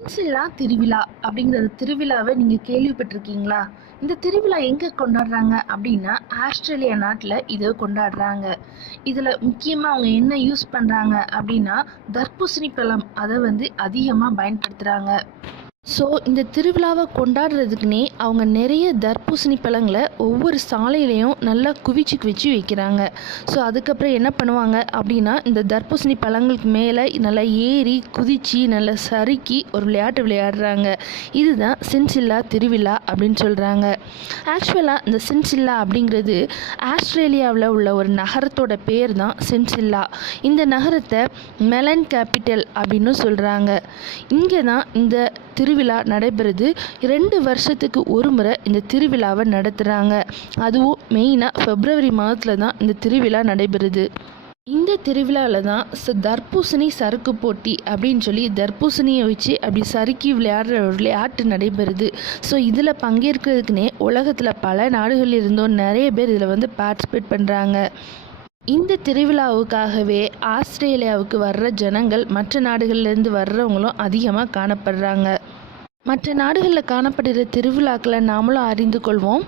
Chinchilla திருவிழா அப்படிங்கிற திருவிழாவை நீங்கள் கேள்விப்பட்டிருக்கீங்களா? இந்த திருவிழா எங்கே கொண்டாடுறாங்க அப்படின்னா ஆஸ்திரேலியா நாட்டில் இதை கொண்டாடுறாங்க. இதில் முக்கியமாக அவங்க என்ன யூஸ் பண்ணுறாங்க அப்படின்னா தர்பூசணி பழம் அதை அதிகமாக பயன்படுத்துகிறாங்க. ஸோ இந்த திருவிழாவை கொண்டாடுறதுக்குனே அவங்க நிறைய தர்பூசணி பழங்களை ஒவ்வொரு சாலையிலையும் நல்லா குவிச்சு குவிச்சு வைக்கிறாங்க. ஸோ அதுக்கப்புறம் என்ன பண்ணுவாங்க அப்படின்னா இந்த தர்பூசணி பழங்களுக்கு மேலே நல்லா ஏறி குதிச்சு நல்லா சறுக்கி ஒரு விளையாட்டு விளையாடுறாங்க. இதுதான் சின்சில்லா திருவிழா அப்படின்னு சொல்கிறாங்க. ஆக்சுவலாக இந்த சின்சில்லா அப்படிங்கிறது ஆஸ்திரேலியாவில் உள்ள ஒரு நகரத்தோட பேர் தான் சின்சில்லா. இந்த நகரத்தை மெலன் கேபிட்டல் அப்படின்னு சொல்கிறாங்க. இங்கே தான் இந்த திருவிழா நடைபெறுது. 2 வருஷத்துக்கு ஒரு முறை இந்த திருவிழாவை நடத்துகிறாங்க. அதுவும் மெயினாக February மாதத்தில் தான் இந்த திருவிழா நடைபெறுது. இந்த திருவிழாவில் தான் தர்பூசணி சறுக்கு போட்டி அப்படின்னு சொல்லி தர்பூசணியை வச்சு அப்படி சறுக்கி விளையாடுற ஒரு விளையாட்டு நடைபெறுது. ஸோ இதில் பங்கேற்கிறதுக்குனே உலகத்தில் பல நாடுகளில் இருந்தும் நிறைய பேர் இதில் பார்ட்டிசிபேட் பண்ணுறாங்க. இந்த திருவிழாவுக்காகவே ஆஸ்திரேலியாவுக்கு வர்ற ஜனங்கள் மற்ற நாடுகள்லேருந்து வர்றவங்களும் அதிகமாக காணப்படுறாங்க. மற்ற நாடுகளில் காணப்படுகிற திருவிழாக்களை நாமளும் அறிந்து கொள்வோம்.